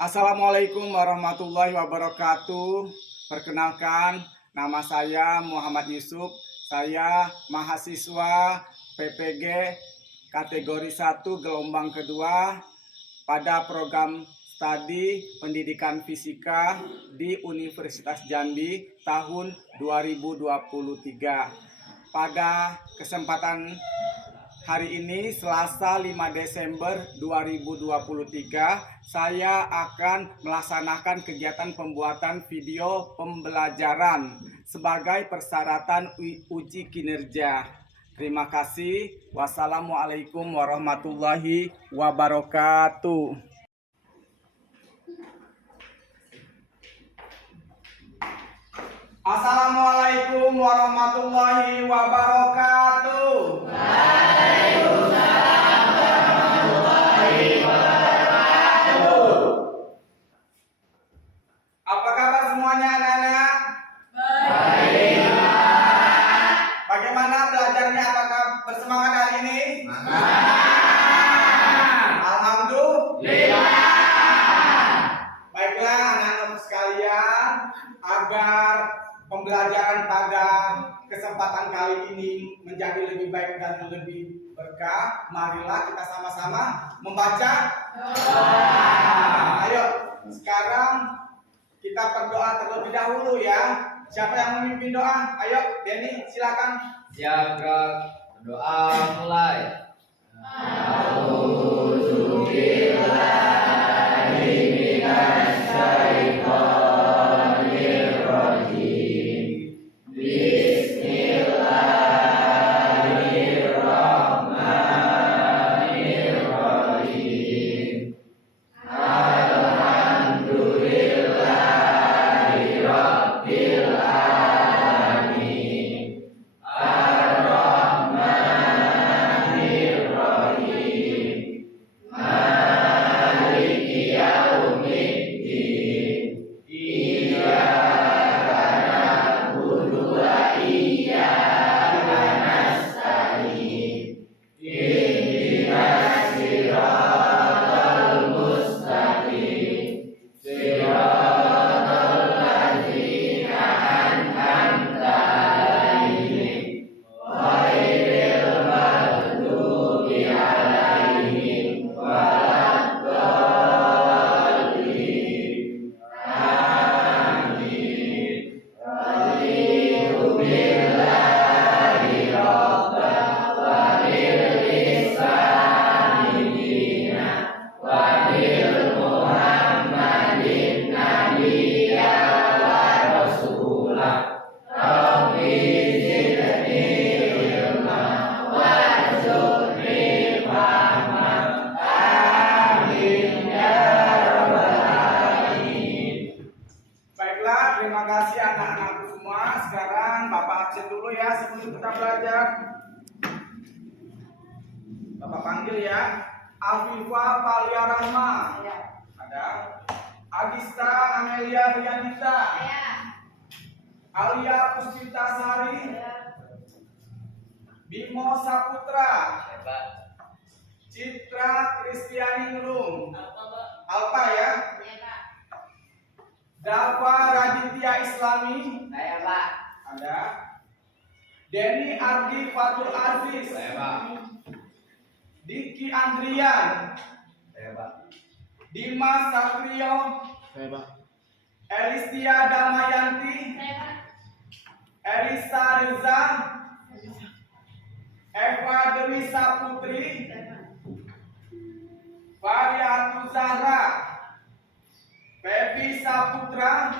Assalamualaikum warahmatullahi wabarakatuh. Perkenalkan, nama saya Muhammad Yusuf. Saya mahasiswa PPG kategori 1 gelombang kedua pada program studi pendidikan fisika di Universitas Jambi tahun 2023. Pada kesempatan hari ini Selasa 5 Desember 2023, saya akan melaksanakan kegiatan pembuatan video pembelajaran sebagai persyaratan uji kinerja. Terima kasih. Wassalamualaikum warahmatullahi wabarakatuh. Assalamualaikum warahmatullahi wabarakatuh. Apa kabar semuanya anak-anak? Baik. Bagaimana belajarnya? Apakah bersemangat hari ini? Alhamdulillah. Baiklah anak-anak sekalian, agar pembelajaran pada kesempatan kali ini menjadi lebih baik dan lebih berkah, marilah kita sama-sama membaca doa. Ayo, sekarang kita berdoa terlebih dahulu ya. Siapa yang memimpin doa? Ayo, Denny, silakan. Siap, berdoa mulai. Terima kasih anak-anakku semua. Sekarang Bapak absen dulu ya sebelum kita belajar. Bapak panggil ya. Afifa Valia Rahma. Ada. Agista Amelia Rianita. Alia Puspita Sari. Bimo Saputra. Citra Kristiani Nurung. Alpa ya. Dava Raditya Islami. Saya, Pak. Ada. Denny Ardi Fatul Aziz. Saya, Pak. Diki Andrian. Saya, Pak. Dimas Satrio. Saya, Pak. Elistia Damayanti. Elisa Riza. Eva Dewi Saputri. Variatu Zahra. Pepi Saputra.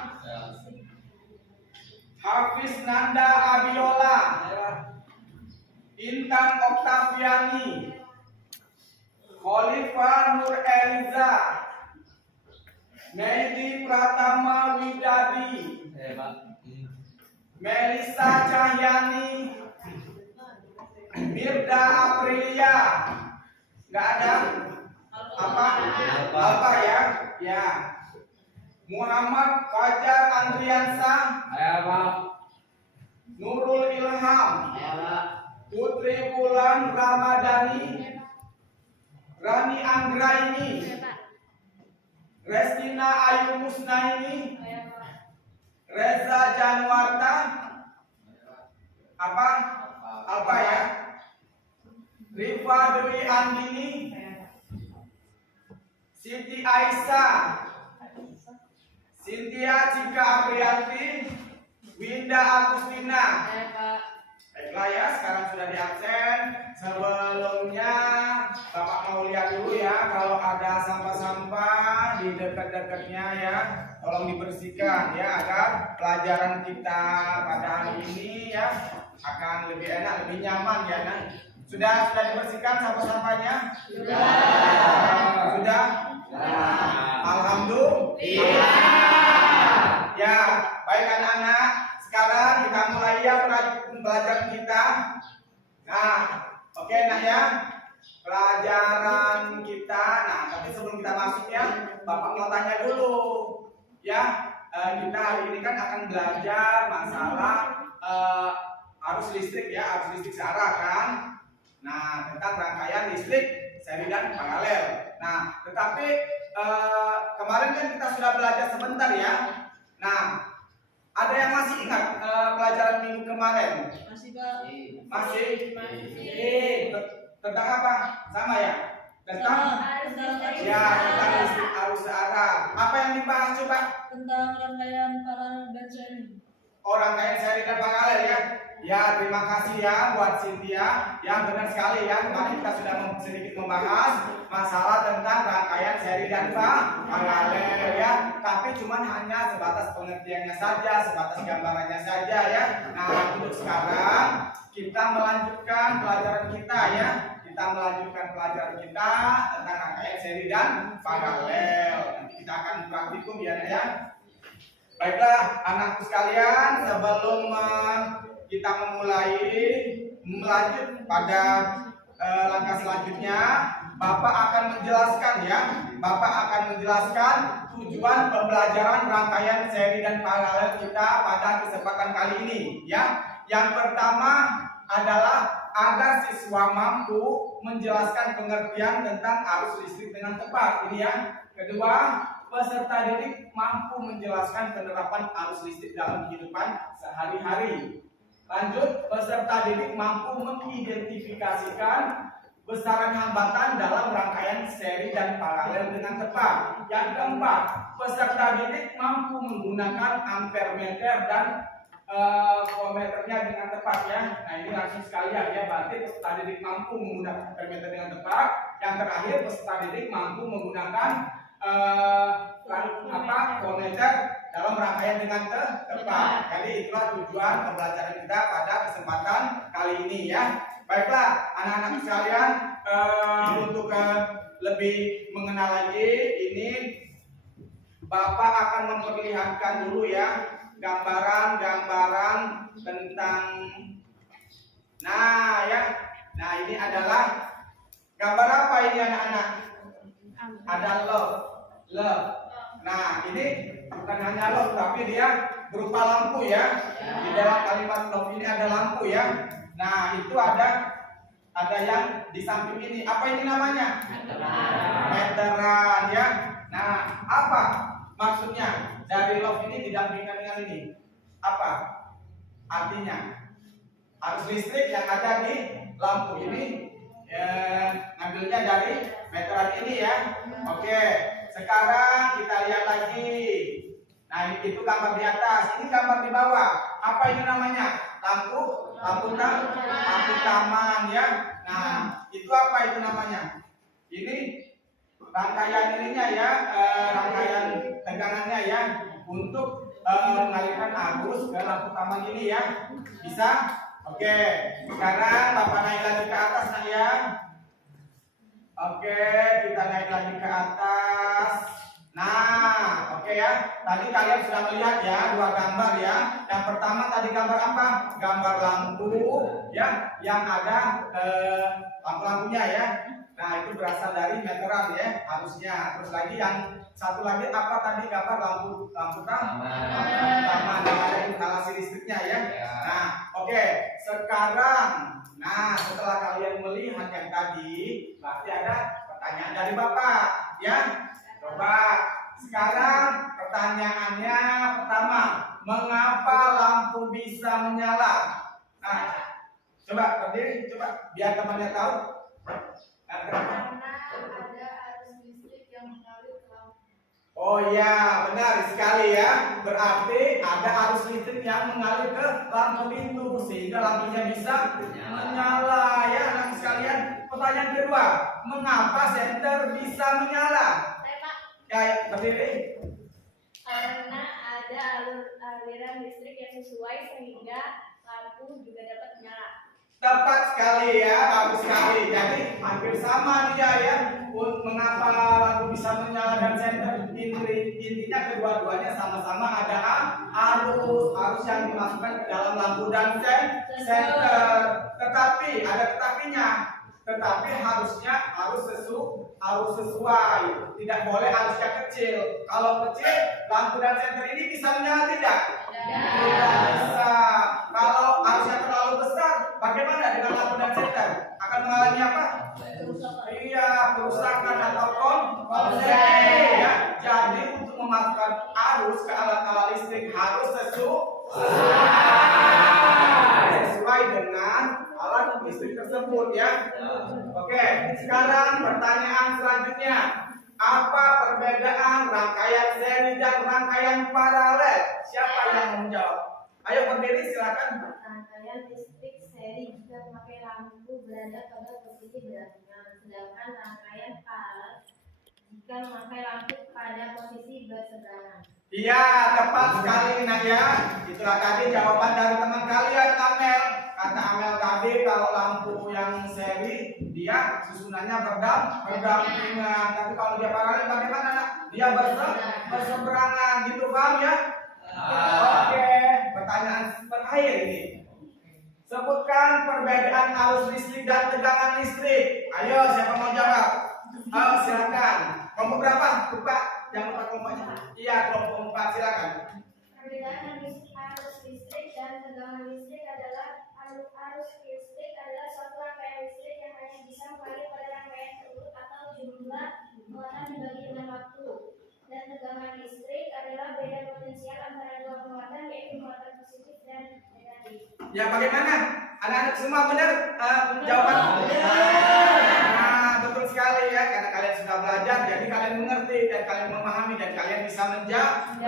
Hafiz Nanda Abiola. Intan Oktaviani. Khalifah Nur Eliza. Medi Pratama Widadi. Saya, Pak. Melisa Cahyani. Mirda Aprilia. Nggak ada? Apa ya? Ya. Muhammad Fajar Andriansa. Saya, Pak. Nurul Ilham. Saya, Pak. Putri Wulan Ramadhani, Rani Anggraini, Restina Ayu Musnaini. Saya Pak. Reza Januarta. Apa? Apa ya? Rifa Dewi Andini. Saya Pak. Siti Aisyah. Cynthia Cika Aprianti. Winda Agustina. Saya Pak. Baiklah ya, sekarang sudah di absen. Sebelumnya Bapak mau lihat dulu ya, kalau ada sampah-sampah di dekat-dekatnya ya, tolong dibersihkan ya, agar pelajaran kita pada hari ini ya akan lebih enak, lebih nyaman ya. Nah, sudah dibersihkan sampah-sampahnya? Sudah? Alhamdulillah. Ya, baik anak-anak. Sekarang kita mulai ya pelajaran kita. Nah, oke nak ya. Pelajaran kita. Nah, tapi sebelum kita masuk ya, Bapak mau tanya dulu. Ya, kita hari ini kan akan belajar masalah arus listrik ya, arus listrik searah kan. Nah, tentang rangkaian listrik seri dan paralel. Nah, tetapi kemarin kan kita sudah belajar sebentar ya. Nah, ada yang masih ingat pelajaran minggu kemarin? Masih Pak. Masih? Masih. Tentang apa? Sama ya? Tentang tentang listrik arus searah. Apa yang dibahas coba? Tentang rangkaian paralel dan seri. Orang kaya seri dan paralel ya. Ya, terima kasih ya buat Cynthia. Ya, benar sekali ya. Kemarin kita sudah sedikit membahas masalah tentang rangkaian seri dan paralel ya. Tapi cuman hanya sebatas pengertiannya saja, sebatas gambarannya saja ya. Nah, untuk sekarang kita melanjutkan pelajaran kita ya. Kita melanjutkan pelajaran kita tentang rangkaian seri dan paralel. Nanti kita akan praktikum ya, ya. Baiklah, anakku sekalian, sebelum kita memulai melanjut pada langkah selanjutnya, Bapak akan menjelaskan ya. Bapak akan menjelaskan tujuan pembelajaran rangkaian seri dan paralel kita pada kesempatan kali ini ya. Yang pertama adalah agar siswa mampu menjelaskan pengertian tentang arus listrik dengan tepat. Ini ya. Kedua, peserta didik mampu menjelaskan penerapan arus listrik dalam kehidupan sehari-hari. Lanjut, peserta didik mampu mengidentifikasikan besaran hambatan dalam rangkaian seri dan paralel dengan tepat. Yang keempat, peserta didik mampu menggunakan ampermeter dan voltmeternya dengan tepat ya. Nah, ini langsung sekalian ya. Berarti peserta didik mampu menggunakan ampermeter dengan tepat. Yang terakhir, peserta didik mampu menggunakan voltmeter dalam rangkaian dengan tepat. Jadi itulah tujuan pembelajaran kita pada kesempatan kali ini ya. Baiklah anak-anak sekalian, untuk lebih mengenal lagi ini, Bapak akan memperlihatkan dulu ya gambaran-gambaran tentang, nah ya, nah ini adalah gambar apa ini anak-anak? Ada love. Nah, ini bukan hanya love, tapi dia berupa lampu ya. Di dalam kalimat love ini ada lampu ya. Nah, itu ada yang di samping ini. Apa ini namanya? Meteran ya. Nah, apa maksudnya dari love ini didampingkan dengan ini? Apa artinya? Arus listrik yang ada di lampu ini ngambilnya dari meteran ini ya. Oke, sekarang kita lihat lagi. Nah, itu gambar di atas, ini gambar di bawah. Apa ini namanya? Lampu taman ya. Nah, itu apa itu namanya? Ini rangkaian ininya ya, rangkaian tegangannya ya, untuk mengalirkan arus ke lampu taman ini ya. Bisa? Oke, sekarang Bapak naik lagi ke atas nah ya. Oke, kita naik lagi ke atas. Nah, oke ya. Tadi kalian sudah melihat ya dua gambar ya. Yang pertama tadi gambar apa? Gambar lampu ya, yang ada lampu-lampunya ya. Nah, itu berasal dari meteran ya harusnya. Terus lagi yang satu lagi apa tadi gambar lampu taman yang ada instalasi listriknya ya. Nah, oke. Sekarang, nah setelah kalian melihat yang tadi, berarti ada pertanyaan dari Bapak ya. Coba menyala. Nah, coba berdiri, coba biar temannya tahu. Karena ada arus listrik yang mengalir ke lampu. Oh iya, benar sekali ya. Berarti ada arus listrik yang mengalir ke lampu itu sehingga lampunya bisa menyala ya, anak sekalian. Pertanyaan kedua, mengapa senter bisa menyala? Ya, berdiri. Karena ada aliran listrik yang sesuai sehingga lampu juga dapat menyala. Tepat sekali ya, bagus sekali. Jadi hampir sama dia ya. Mengapa lampu bisa menyala dan senter? Intinya kedua-duanya sama-sama ada arus yang dimasukkan ke dalam lampu dan senter. Tetapi ada tetapinya. Tetapi harusnya harus sesuai. Tidak boleh arusnya kecil. Kalau kecil, lampu dan senter ini bisa menyala tidak? Tidak bisa. Kalau arusnya terlalu besar, bagaimana dengan lampu dan senter? Akan mengalami apa? Iya, kerusakan atau konsleting ya. Jadi untuk memasukkan arus ke alat-alat listrik harus sesuai dengan alat listrik tersebut ya. Oke, sekarang pertanyaan selanjutnya. Apa perbedaan rangkaian seri dan rangkaian paralel? Siapa yang mau menjawab? Ayo berdiri silakan. Rangkaian listrik seri jika memakai lampu berada pada posisi berbarengan, sedangkan rangkaian paralel jika memakai lampu pada posisi berseberangan. Iya, tepat sekali nak ya. Itulah tadi jawaban dari teman kalian, Amel. Kata Amel tadi kalau lampu yang seri dia susunannya berdampingan. Tapi kalau dia paralel bagaimana nak? Dia berseberangan, gitu paham ya? Oke, pertanyaan terakhir ini. Sebutkan perbedaan arus listrik dan tegangan listrik. Ayo, siapa mau jawab? Oh, silakan. Kelompok berapa? Lupa. Yang lupa kelompoknya. Iya, kelompok 4 silakan. Perbedaan arus listrik dan tegangan listrik adalah arus listrik adalah suatu rangkaian listrik yang hanya bisa mengalir pada rangkaian tersebut atau jumlah muatan dibagi dengan waktu. Dan tegangan listrik adalah beda potensial antara dua muatan, yaitu muatan positif dan negatif. Ya, bagaimana? Anak-anak semua benar jawaban? Nah, betul sekali ya, karena kalian sudah belajar, jadi kalian mengerti dan kalian memahami dan kalian bisa menjawab.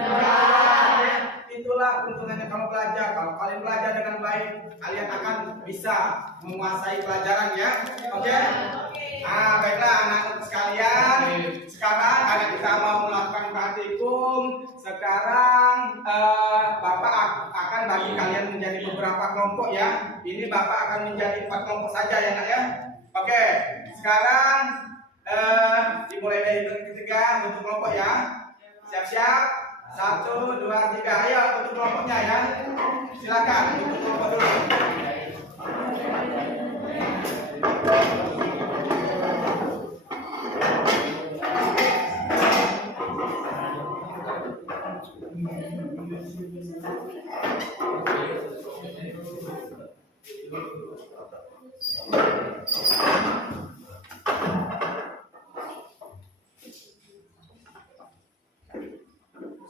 Ya, itulah keuntungannya kalau belajar. Kalau kalian belajar dengan baik, kalian akan bisa menguasai pelajaran ya. Oke? Nah, baiklah anak-anak sekalian. Sekarang karena kita mau melakukan praktikum, sekarang Bapak akan bagi kalian menjadi beberapa kelompok ya. Ini Bapak akan menjadi 4 kelompok saja ya nak ya. Oke, sekarang dimulai dari ketiga bentuk kelompok ya. Siap-siap. 1, 2, 3. Ayo bentuk kelompoknya ya. Silakan bentuk kelompok dulu.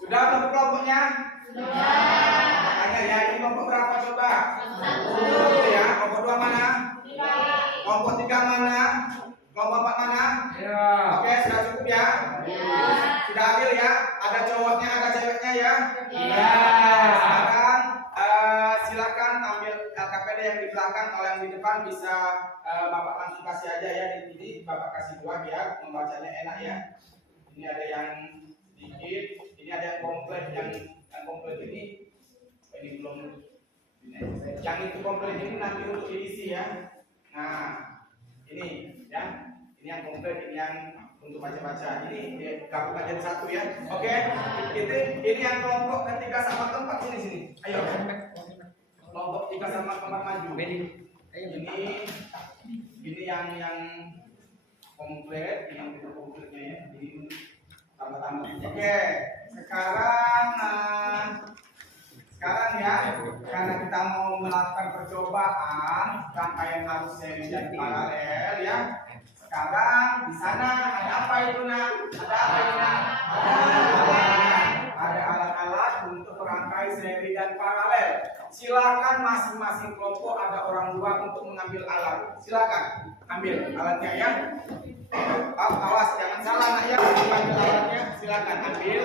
Sudah bentuk kelompoknya? Sudah. Tanya ya, ini kelompok berapa coba? 1 ya. Kelompok 2 mana? 3. Kelompok 3 mana? Kelompok 4 mana? Ya. Oke, sudah cukup ya? Sudah adil ya? Ada cowoknya, ada ceweknya ya? Iya. Sekarang silakan ambil LKPD yang di belakang. Kalau yang di depan bisa Bapak langsung kasih aja ya. Di sini Bapak kasih 2 biar membacanya enak ya. Ini ada yang sedikit, ini ada yang komplit. Yang komplit ini belum. Yang itu komplit ini nanti untuk diisi ya. Nah, ini ya. Ini yang komplit, ini yang untuk baca-baca. Ini gabungan jadi 1 ya. Oke. Ini yang kelompok ketiga sama keempat sini. Ayo. Kelompok 3 sama keempat maju. Ini yang komplit, ini yang tidak kompletnya ya. Ini tambah-tambah. Oke. Sekarang ya, karena kita mau melakukan percobaan rangkaian arus seri dan paralel ya. Sekarang di sana ada apa itu nak? Ada apa itu nak? Ada alat-alat untuk merangkai seri dan paralel. Silakan masing-masing kelompok ada orang tua untuk mengambil alat. Silakan ambil alatnya ya. Awas jangan salah nak ya, ambil alatnya. Silakan ambil.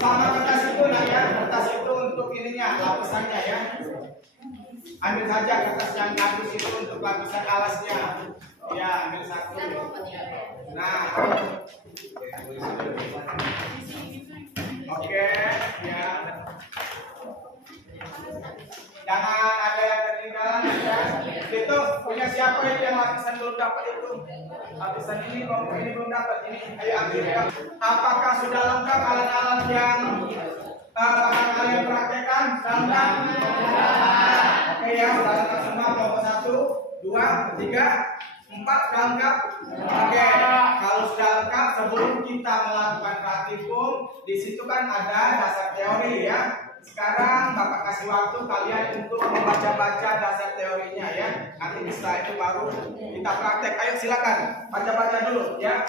Sama kertas itu nak ya, kertas itu untuk ininya, lapisannya ya. Ambil saja kertas yang kardus itu untuk lapisan alasnya. Ya, ambil satu. Nah, oke, ya. Jangan ada yang ketinggalan ya. Itu punya siapa itu yang lapisan belum dapat itu? Lapisan ini, kelompok ini belum dapat ini. Ayo ambil ya. Apakah sudah lengkap alat-alat yang akan kalian praktekkan? Sudah lengkap? Oke ya, sudah lengkap semua kelompok 1, 2, 3, 4 sudah lengkap? Oke, kalau sudah lengkap sebelum kita melakukan praktikum, di situ kan ada dasar teori ya. Sekarang Bapak kasih waktu kalian untuk membaca-baca dasar teorinya ya. Nanti setelah itu baru kita praktek. Ayo silakan baca-baca dulu ya.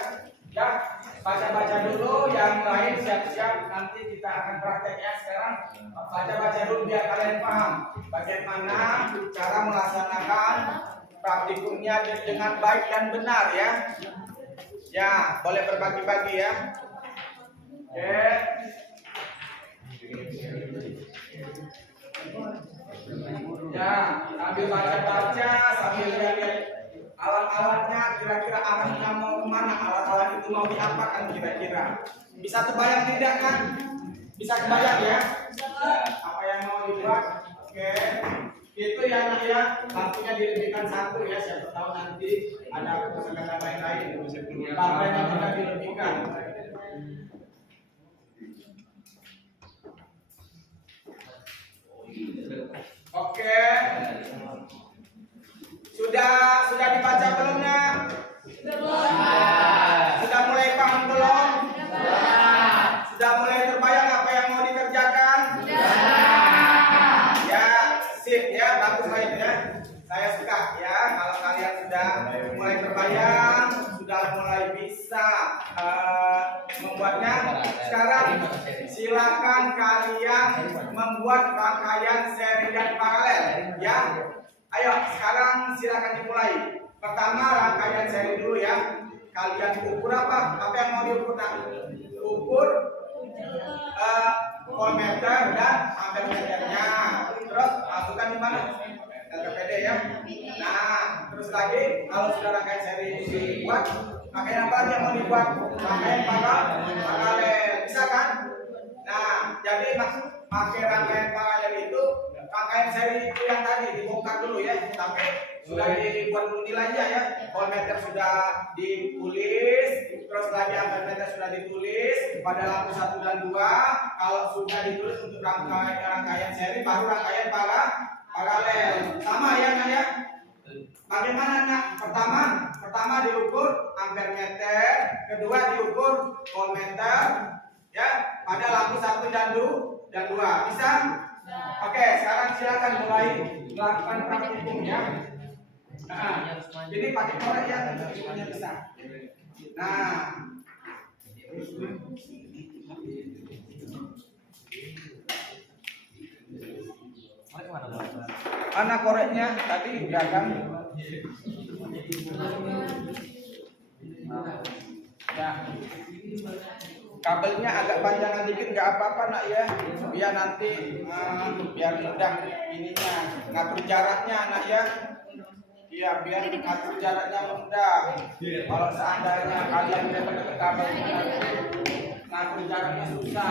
Ya, baca-baca dulu, yang lain siap-siap nanti kita akan praktek ya. Sekarang baca-baca dulu biar kalian paham bagaimana cara melaksanakan praktikumnya dengan baik dan benar ya. Ya, boleh berbagi-bagi ya. Oke. Ya, sambil baca-baca, sambil lihat alat-alatnya, kira-kira arahnya mau kemana, alat-alat itu mau diapakan kira-kira. Bisa terbayang tidak kan? Bisa kebayang ya? Apa yang mau dibuat? Oke. Itu yang ya, lampunya dilebihkan 1 ya, siapa tahu nanti ada kata lain-lain. Baterainya juga dilebihkan. Oke. Sudah dibaca belum nak? Sudah mulai paham belum? Sudah mulai terbayang apa yang mau dikerjakan? Ya, sip ya, bagus baik ya. Saya suka ya kalau kalian sudah mulai terbayang, sudah mulai bisa membuatnya. Sekarang silakan kalian membuat rangkaian seri dan paralel ya. Ayo sekarang silakan dimulai. Pertama rangkaian seri dulu ya. Kalian ukur apa? Apa yang mau diukur nak? Ukur voltmeter dan ampermeternya. Terus masukkan di mana? LPPD ya. Nah, terus lagi kalau sudah rangkaian seri dibuat, rangkaian apa lagi yang mau dibuat? Rangkaian paralel, bisa kan? Nah, jadi pakai rangkaian paralel itu rangkaian seri itu yang tadi dibongkar dulu ya, sampai sudah dibuat dulu nilainya ya. Voltmeter sudah ditulis, terus lagi ampermeter sudah ditulis pada lampu 1 dan 2. Kalau sudah ditulis untuk rangkaian seri, baru rangkaian paralel. Sama ya nak ya. Bagaimana nak? Pertama diukur ampermeter, kedua diukur voltmeter ya pada lampu 1 dan 2. Bisa? Oke, sekarang silakan mulai melakukan praktikum ya. Nah, jadi pakai korek ya, semuanya bisa. Nah, mana koreknya tadi udah kan? Ya. Kabelnya agak panjangan dikit nggak apa-apa nak ya, biar nanti biar mudah ininya ngatur jaraknya nak ya. Iya biar ngatur jaraknya mudah. Kalau seandainya kalian dekat-dekat kabelnya nanti ngatur jaraknya susah.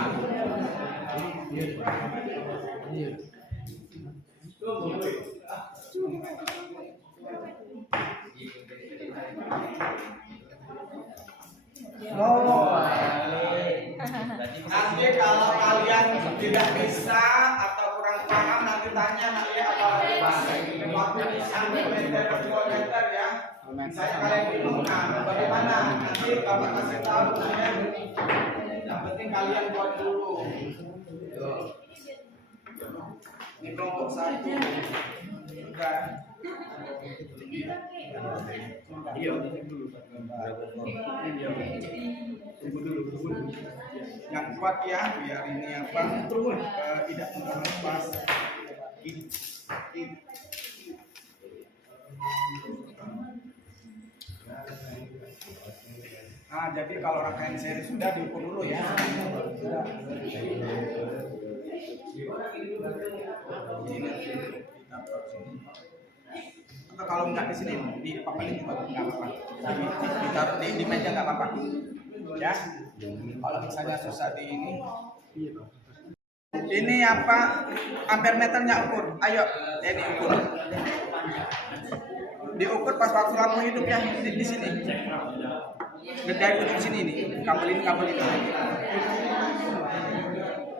Nanti kalau kalian tidak bisa atau kurang paham nanti tanya nanti apa waktu sampai meter per kilometer ya. Saya kalian bingung nah bagaimana nanti bapak kasih tahu saya. Yang penting kalian buat dulu. Ini kelompok 1 juga. Yang kuat ya, biar ini apa? Tidak terlepas. Ini. Nah, jadi kalau rangkaian seri sudah diukur dulu ya. Sudah. Atau kalau nggak di sini di papanin juga nggak apa-apa. Ditaruh di meja nggak apa-apa. Ya. Kalau misalnya susah di ini. Ini apa? Ampere meternya ukur. Ayo, ini ukur. Diukur pas waktu lampu hidup ya di sini. Dari ujung sini nih, kabel ini.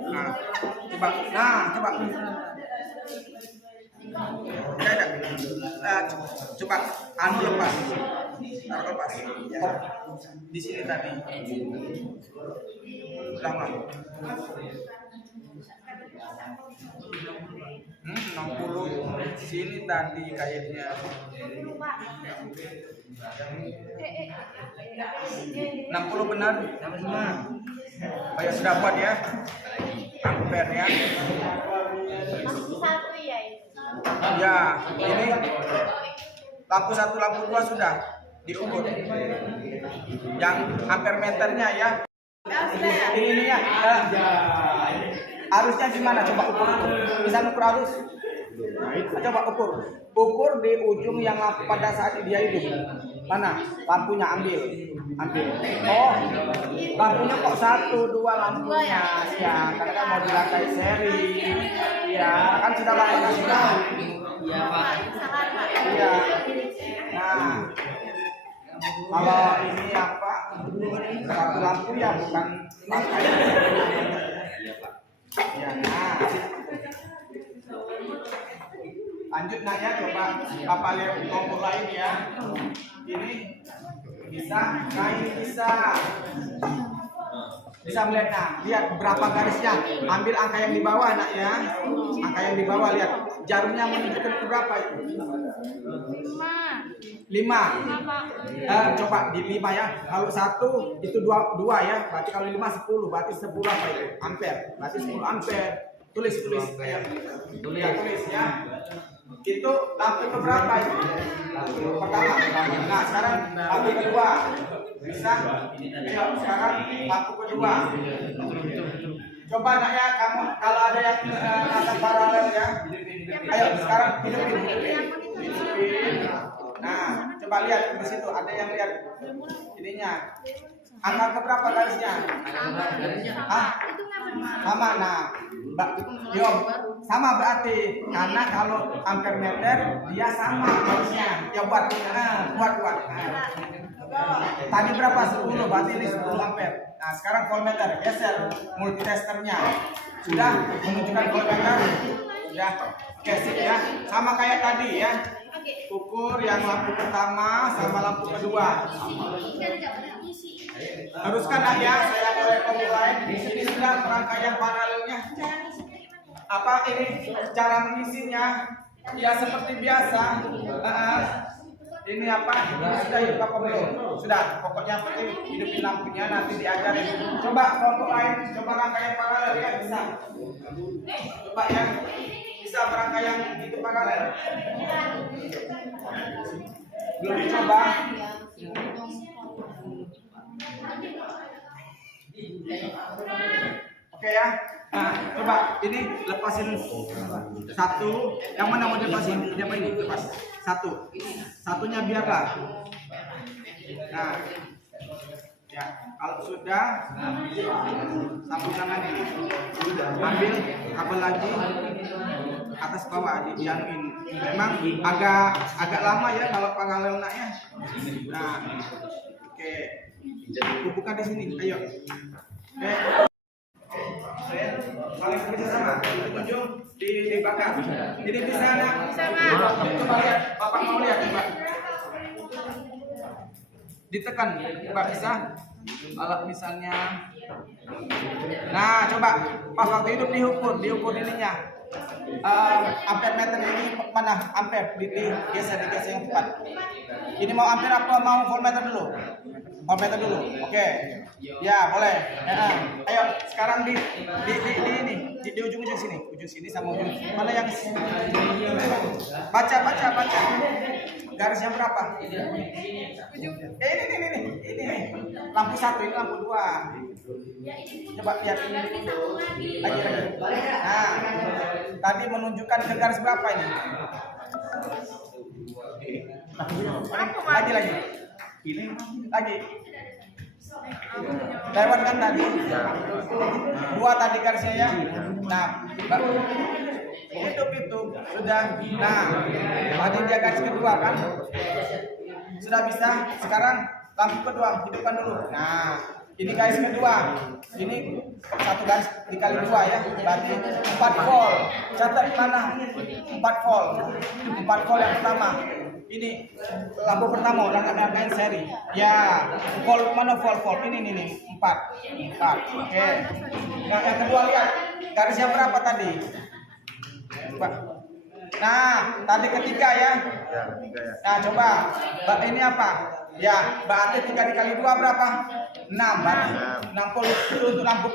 Nah, coba. Coba anu lepas. Taruh lepas. Oh, di sini tadi. Lama. 60 sini tadi kayaknya. 60 benar? Oh ya sudah buat ya. Ampere ya. Masih satu ya itu. Ya, ini lampu 1, lampu 2 sudah diukur. Yang ampere meternya ya. Ini ya. Arusnya gimana? Coba ukur. Bisa ukur arus? Coba ukur di ujung yang lampu pada saat dia hidup. Mana? Lampunya ambil. Oh, lampunya kok 1, 2 lampunya. Ya, karena kan mau dirangkai seri. Ya, kan sudah lama sudah. Iya Pak. Iya. Nah, kalau ini apa? 1 lampu ya, bukan rangkai. Iya Pak. Ya, nah. Lanjut nak ya, coba Papa lihat kompor lain ya. Ini bisa, nah ini bisa melihat, nah lihat berapa garisnya. Ambil angka yang di bawah nak ya, angka yang di bawah, lihat jarumnya menunjukkan ke berapa itu. 5. Coba di 5 ya. Kalau 1 itu 2 ya, berarti kalau 5 10, berarti 10 apa itu? Ampere, berarti 10 ampere. Tulis ya. Tulis ya. Itu lampu keberapa itu? Lampu pertama. Nah sekarang lampu kedua. Bisa? Ayo sekarang lampu kedua. Coba nak ya, kamu kalau ada yang akan paralel ya. Ayo sekarang hidupin. Nah coba lihat di situ, ada yang lihat ininya. Angka keberapa garisnya? Sama. Nah, sama berarti karena kalau ampere meter dia sama garisnya. Ya buat. Tadi berapa? 10, berarti ini 10 ampere. Nah, sekarang voltmeter, geser multitesternya. Sudah menunjukkan voltmeter. Sudah. Oke, sip ya. Sama kayak tadi ya. Ukur yang lampu pertama sama lampu kedua. Teruskan ya, saya mulai memulai. Di sini sudah rangkaian paralelnya. Apa ini cara mengisinya? Ya seperti biasa. Ini apa? Ini sudah hidup apa belum? Sudah. Pokoknya penting hidupin lampunya, nanti diajarin. Coba kelompok lain, coba rangkaian paralel ya bisa. Coba ya, bisa berangkaian itu paralel. Belum dicoba. Oke ya. Nah, coba ini lepasin 1. Yang mana mau dilepasin? Siapa ini? Lepas. 1-nya biarlah. Nah, ya kalau sudah sambungkan lagi. Ambil kabel lagi atas bawah dianuin. Memang agak lama ya kalau paralel naknya. Nah, oke. Buka di sini. Ayo. Kalian bisa sama. Ujung dibakar. Ini bisa nak? Sama. Coba lihat. Bapak mau lihat coba. Ditekan. Coba bisa. Kalau misalnya. Nah, coba pas waktu hidup diukur ininya. Ampere meter ini mana? Ampere digeser yang tepat. Ini mau ampere apa mau voltmeter dulu? voltmeter dulu. Oke. Ya, boleh. Ayo, sekarang di ujung-ujung sini. Ujung sini sama ujung. Mana yang baca. Garis yang berapa? Ini. Lampu 1, ini lampu 2. Coba lihat ini. Lagi. Nah, tadi menunjukkan ke garis berapa ini? Lagi. Ini lagi. Lewat kan tadi? 2 tadi garisnya ya. Nah, itu sudah. Nah, tadi dia garis kedua kan? Sudah bisa. Sekarang lampu kedua hidupkan dulu. Nah, ini garis kedua. Ini 1 garis dikali 2 ya. Berarti 4 volt. Catat mana? 4 volt. 4 volt yang pertama. Ini lampu pertama rangkaian seri. Ya, volt mana volt? Ini 4. Oke. Nah, yang kedua lihat garis yang berapa tadi? Nah, tadi ketiga ya. Nah, coba. Ini apa? Ya, berarti 3 dikali 2 berapa? 6. Berarti 60 itu untuk lampu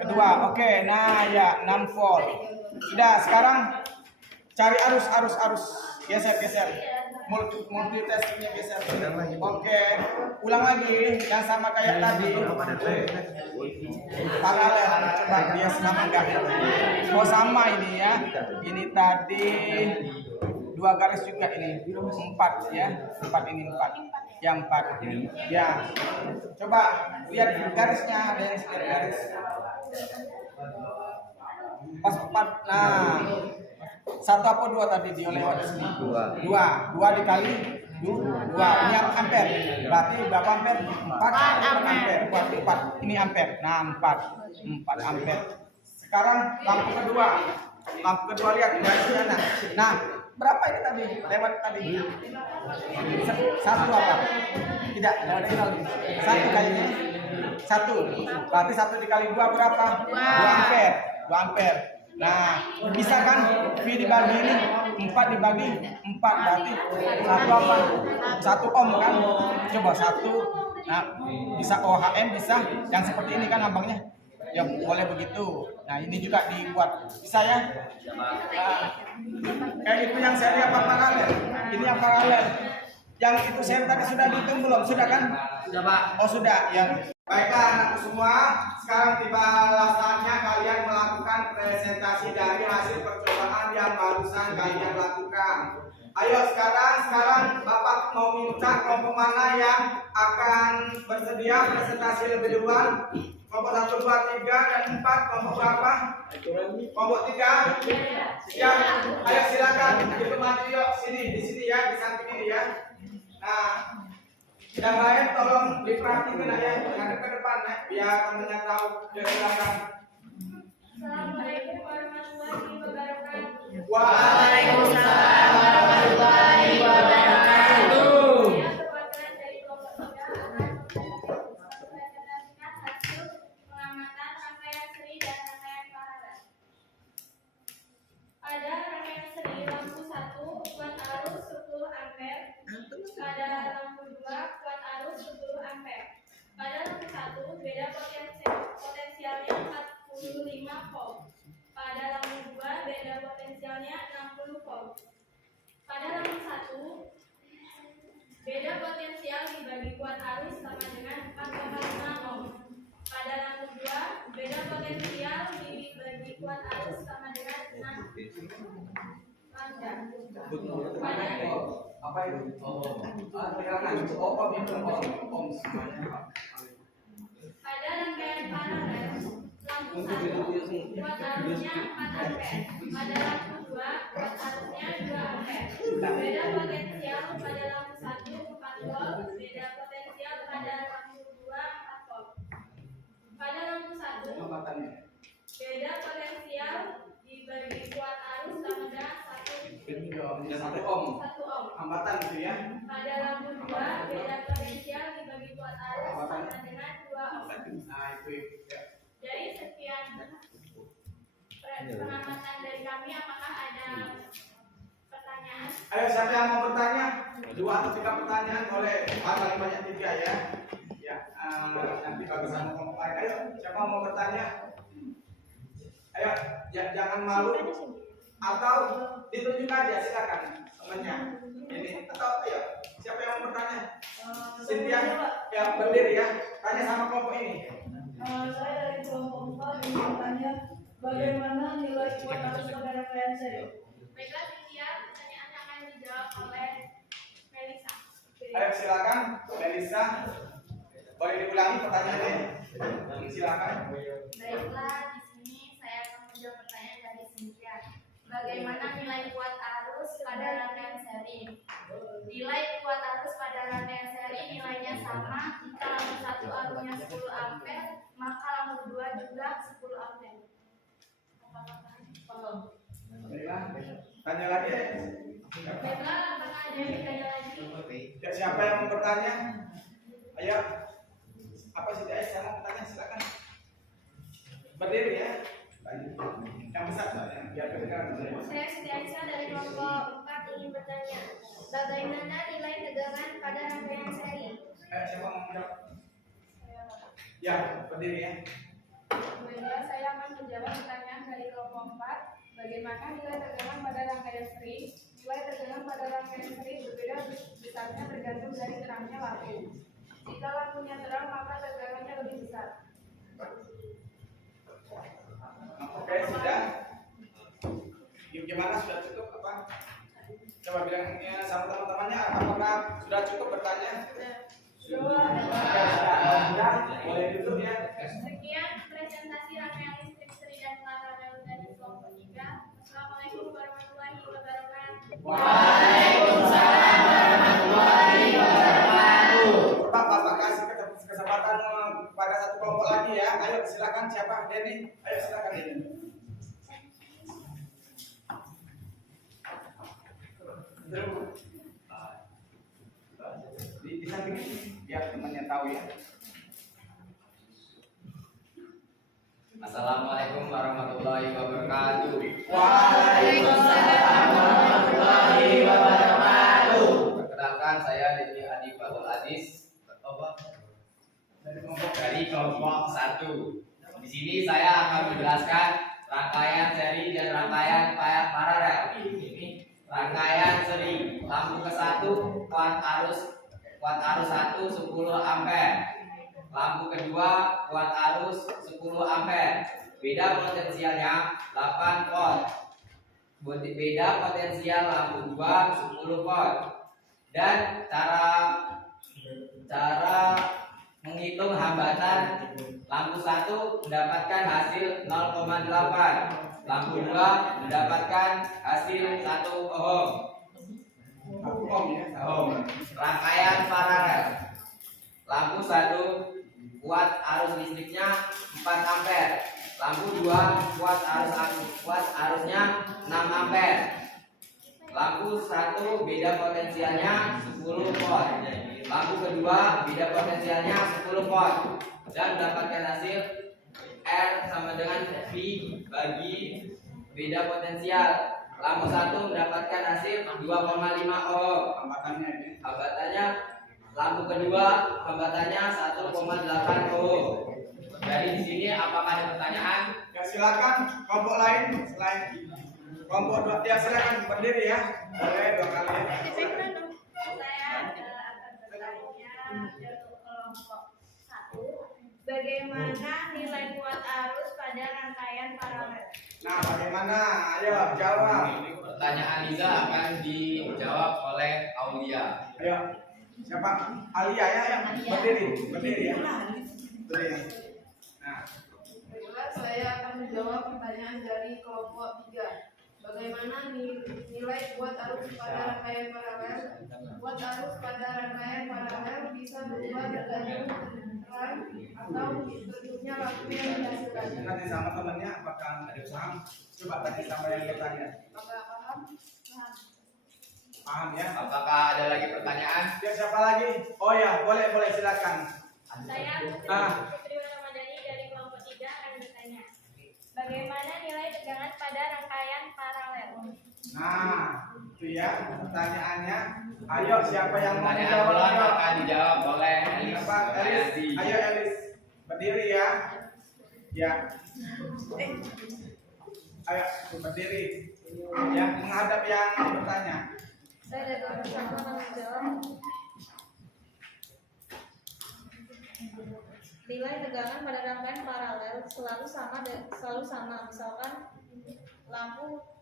kedua. Oke, nah ya 6 volt. Sudah, sekarang cari arus. Geser. Multitasking-nya geser. Oke, ulang lagi yang sama kayak tadi. Paralel, coba dia sama enggak? Oh sama ini ya. Ini tadi 2 garis juga ini. 4 ya. 4 ini 4. Yang 4 ini. Ya. Coba lihat garisnya, ada yang sedikit garis. Pas 4. Nah. 1 apa 2 tadi dia lewat di sini? 2 dikali 2. Ini ampere. Berarti berapa ampere? 4 ampere. 4. Ini ampere. Nah, 4 ampere. Sekarang lampu kedua. Lihat garisnya. Nah, berapa ini tadi? Lewat tadi. 1 apa? Tidak, lewat ini. 1 kalinya 1. Berarti 1 dikali 2 berapa? 2 ampere. 2 ampere. Nah, bisa kan V dibagi ini 4 dibagi 4 berarti 1 apa? 1 ohm kan? Coba 1. Nah, bisa OHM bisa yang seperti ini kan lambangnya. Ya boleh begitu. Nah, ini juga dibuat. Bisa ya? Kayak itu yang seri apa paralel? Ini yang paralel. Yang itu seri tadi sudah dihitung belum? Sudah kan? Sudah, Pak. Oh, sudah. Yang baiklah anakku semua, sekarang tiba saatnya kalian melakukan presentasi dari hasil percobaan yang barusan kalian lakukan. Ayo sekarang Bapak mau minta kelompok mana yang akan bersedia presentasi lebih duluan? Kelompok 1, 2, 3, dan 4. Kelompok berapa? Kelompok 3. Siap. Ayo silakan. Itu maju yuk. Di sini ya, di samping ini ya. Nah, yang lain tolong diperhatikan ya, jangan ke depan ya, biar temennya tahu. Ya, silakan. Assalamualaikum warahmatullahi wabarakatuh. Waalaikumsalam warahmatullahi wabarakatuh. Saya perwakilan dari kelompok 3 akan mempresentasikan hasil pengamatan rangkaian seri dan rangkaian paralel. Pada rangkaian seri lampu 1 kuat arus 10 ampere. Pada lampu 2 kuat arus 10 ampere. Pada lampu 1 beda potensialnya 45 volt. Pada lampu 2 beda potensialnya 60 volt. Pada lampu 1 beda potensial dibagi kuat arus sama dengan 4,5 ohm. Pada lampu 2 beda potensial dibagi kuat arus sama dengan 6 ampere. Apa itu? Pada rangkaian paralel, lampu 1 kuat arusnya 4 ampere. Pada lampu 2 kuat arusnya 2 ampere. Beda potensial pada lampu 1 4 volt, beda potensial pada lampu 2 4 volt. Pada lampu 1 beda potensial dibagi kuat arus sama dengan 1 ohm. Hambatan gitu ya. Pada lampu 2 beda potensial dibagi kuat arus sama dengan 2 ohm. Nah, itu ya. Jadi sekian pengamatan dari kami. Apakah ada pertanyaan? Ayo siapa yang mau bertanya? 2 atau 3 pertanyaan boleh. Paling banyak 3 ya. Ya. nanti kalau sama kelompok lain. Ayo, siapa mau bertanya? Ayo, jangan malu atau ditunjuk aja, silakan temannya. Ini atau ayo, siapa yang mau bertanya? Cynthia, ya berdiri ya. Tanya sama kelompok ini. Saya dari kelompok 4 ingin bertanya bagaimana nilai kuat arus pada rangkaian seri. Baiklah, Cynthia, pertanyaannya akan dijawab oleh Melisa. Ayo silakan, Melisa. Boleh diulangi pertanyaannya? Silakan. Baiklah, di sini saya akan menjawab pertanyaan dari Cynthia. Bagaimana nilai kuat arus pada rangkaian seri? Nilai kuat arus pada rangkaian seri nilainya sama jika lampu 1 arusnya 10 ampere, maka lampu 2 juga 10 ampere. Baiklah, tanya lagi. Baiklah, apakah ada yang ditanya lagi? Ya, siapa yang mau bertanya? Ayo. Apa sih guys? Saya mau bertanya, silakan. Berdiri ya. Yang besar soalnya, biar kedengaran. Saya Siti Aisyah dari kelompok 4 ingin bertanya, bagaimana nilai tegangan pada rangkaian seri? Siapa mau menjawab? Ya, berdiri ya. Baiklah, saya akan menjawab pertanyaan dari kelompok 4. Bagaimana nilai tegangan pada rangkaian seri? Nilai tegangan pada rangkaian seri berbeda besarnya tergantung dari terangnya lampu. Jika lampunya terang, maka tegangannya lebih besar. Oke, sudah. Gimana, sudah cukup apa? Coba bilang sama teman-temannya, apakah sudah cukup bertanya? Sudah. Boleh duduk ya. Sekian presentasi rangkaian listrik seri dan paralel dari kelompok 3. Assalamualaikum warahmatullahi wabarakatuh. Waalaikumsalam warahmatullahi wabarakatuh. Bapak kasih kesempatan pada satu kelompok lagi ya. Ayo silakan, siapa? Denny. Ayo silakan Denny. Di samping ini biar temannya tahu ya. Assalamualaikum warahmatullahi wabarakatuh. Waalaikumsalam warahmatullahi wabarakatuh. Perkenalkan, saya Dedi Adi Fatul Adis dari kelompok 1. Di sini saya akan menjelaskan rangkaian seri dan rangkaian paralel. Ini rangkaian seri, lampu ke-1 kuat arus 1 10 ampere. Lampu kedua kuat arus 10 ampere. Beda potensialnya 8 volt. Beda potensial lampu 2 10 volt. Dan cara menghitung hambatan lampu 1 mendapatkan hasil 0,8. Lampu 2 mendapatkan hasil 1 ohm. Rangkaian paralel. Lampu 1 kuat arus listriknya 4 ampere. Lampu 2 kuat arusnya 6 ampere. Lampu 1 beda potensialnya 10 volt. Lampu kedua beda potensialnya 10 volt dan mendapatkan hasil R sama dengan V bagi beda potensial. Lampu 1 mendapatkan hasil 2,5 ohm. Hambatannya lampu kedua hambatannya 1,8 ohm. Dari di sini apakah ada pertanyaan? Ya silakan kelompok lain selain kelompok 2 ya, silakan berdiri ya. Boleh 2 kali. Saya akan bertanya untuk kelompok 1. Bagaimana nilai kuat arus pada rangkaian paralel? Nah, bagaimana? Ayo jawab. Pertanyaan Liza akan dijawab oleh Aulia. Ayo. Siapa? Alia ya, yang berdiri ya. Berdiri. Nah, Baiklah, saya akan menjawab pertanyaan dari kelompok 3. Bagaimana nilai kuat arus pada rangkaian paralel? Kuat arus pada rangkaian paralel bisa berubah tergantung terang atau bentuknya lampu yang dihasilkan. nanti sama temannya apakah ada paham? Coba tanya sama yang bertanya. Apakah paham? Paham ya? Apakah ada lagi pertanyaan? Ya, siapa lagi? Oh ya, boleh silakan. Saya Putri Ramadhani dari kelompok 3 akan bertanya, bagaimana nilai tegangan pada rangkaian paralel? Nah, itu Itu ya pertanyaannya. Ayo siapa yang mau Pertanyaan menjawab? bulan akan dijawab oleh Elis. Siapa? Elis. Ayo Elis. Berdiri ya. Ya. Ayo berdiri. Ya, menghadap yang bertanya. Saya dari bersama menjawab. Nilai tegangan pada rangkaian paralel selalu sama. Misalkan lampu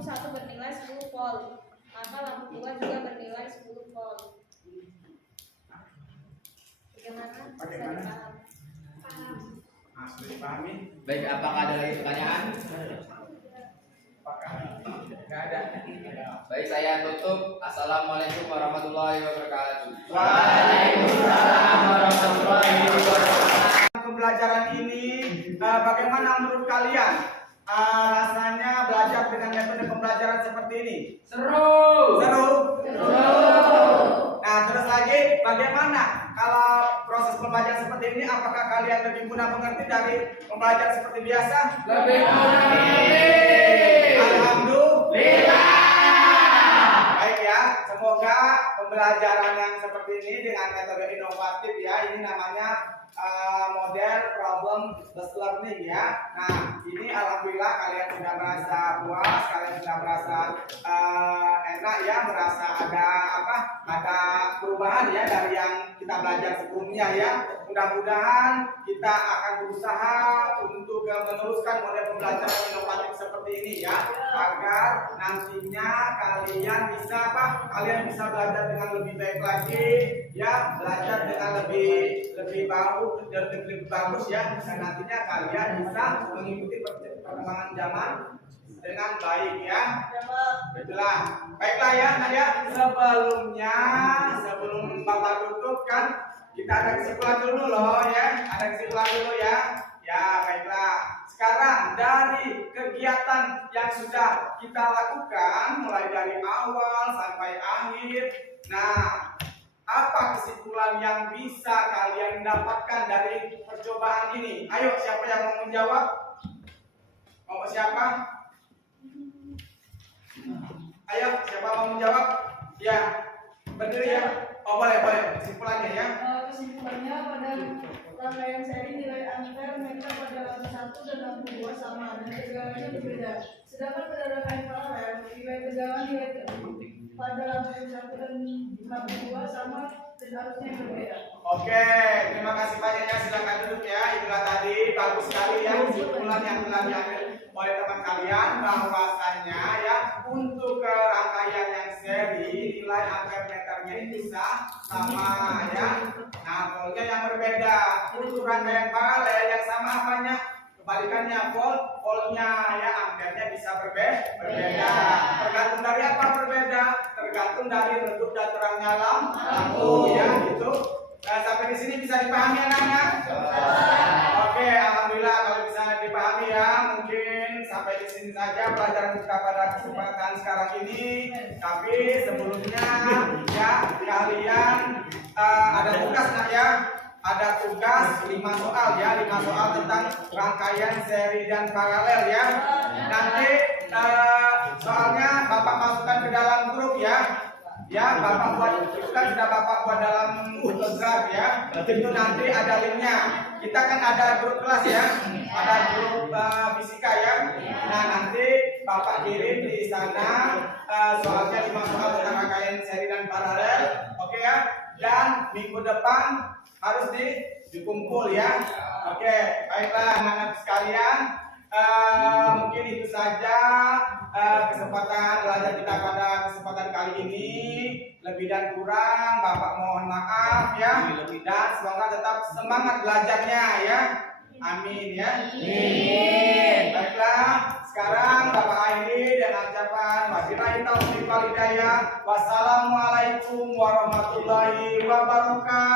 satu bernilai 10 volt, maka lampu 2 juga bernilai 10 volt. Bagaimana? Bagaimana? Bisa dipaham? Sudah dipahami? Baik, apakah ada lagi pertanyaan? Apakah? Tidak ada. Baik, saya tutup. Assalamualaikum warahmatullahi wabarakatuh. Waalaikumsalam warahmatullahi wabarakatuh. Pembelajaran ini bagaimana menurut kalian? Rasanya belajar dengan metode pembelajaran seperti ini? Seru. Seru? Nah, terus lagi bagaimana kalau proses pembelajaran seperti ini? Apakah kalian lebih mudah mengerti dari pembelajaran seperti biasa? Lebih mengerti. Alhamdulillah. Baik ya, semoga pembelajaran yang seperti ini dengan metode inovatif ya, ini namanya model problem based learning ya. Nah, ini alhamdulillah kalian sudah merasa puas, kalian sudah merasa enak ya, merasa ada perubahan ya dari yang kita belajar sebelumnya ya. Mudah-mudahan kita akan berusaha untuk meneruskan model pembelajaran inovatif seperti ini ya, agar nantinya kalian bisa kalian bisa belajar dengan lebih baik lagi ya, belajar dengan lebih bagus ya, dan nantinya kalian bisa mengikuti perkembangan zaman dengan baik ya. Baiklah, baiklah ya, Nadia. Sebelum Bapak tutup kan kita ada kesimpulan dulu loh ya, ada kesimpulan dulu ya. Ya, baiklah. Sekarang dari kegiatan yang sudah kita lakukan mulai dari awal sampai akhir, nah, apa kesimpulan yang bisa kalian dapatkan dari percobaan ini? Ayo, siapa yang mau menjawab? Mau siapa? Ayo, siapa mau menjawab? Ya, berdiri ya. Oh, boleh. Kesimpulannya ya. Kesimpulannya pada rangkaian seri nilai ampere meter pada lampu 1 dan lampu 2 sama dan tegangannya berbeda. Sedangkan pada rangkaian paralel nilai tegangan pada lampu 1 dan lampu 2 sama dan arusnya berbeda. Oke, terima kasih banyak ya. Silakan duduk ya. Itulah tadi bagus sekali ya kesimpulan yang telah diambil oleh teman kalian, bahwasannya ya untuk rangkaian yang seri nilai ampere meternya itu sama ya. Nah, voltnya yang berbeda. Untuk rangkaian paralel yang sama apanya? Kebalikannya, voltnya ya, ampernya bisa berbeda. Tergantung dari apa berbeda? Tergantung dari redup dan terangnya lampu ya gitu. Sampai di sini bisa dipahami anak-anak? Oke, alhamdulillah kalau bisa dipahami ya. Mungkin sampai di sini saja pelajaran kita pada kesempatan sekarang ini. Tapi sebelumnya ya kalian ada tugas ya. Ada tugas 5 soal ya, 5 soal tentang rangkaian seri dan paralel ya. Nanti soalnya Bapak masukkan ke dalam grup ya. Ya, Bapak buat, itu kan sudah Bapak buat dalam Telegram ya. Itu nanti ada linknya. Kita kan ada grup kelas ya, ada grup fisika ya. Nah, nanti Bapak kirim di sana soalnya 5 soal tentang rangkaian seri dan paralel. Oke ya. Dan minggu depan harus dikumpul ya. Oke, baiklah anak-anak sekalian. Mungkin itu saja kesempatan belajar kita pada kesempatan kali ini. Lebih dan kurang Bapak mohon maaf ya. Dan semoga tetap semangat belajarnya ya. Amin ya. Amin. Baiklah, sekarang Bapak akhiri dengan ucapan wabillahi taufiq wal hidayah. Wassalamualaikum warahmatullahi wabarakatuh.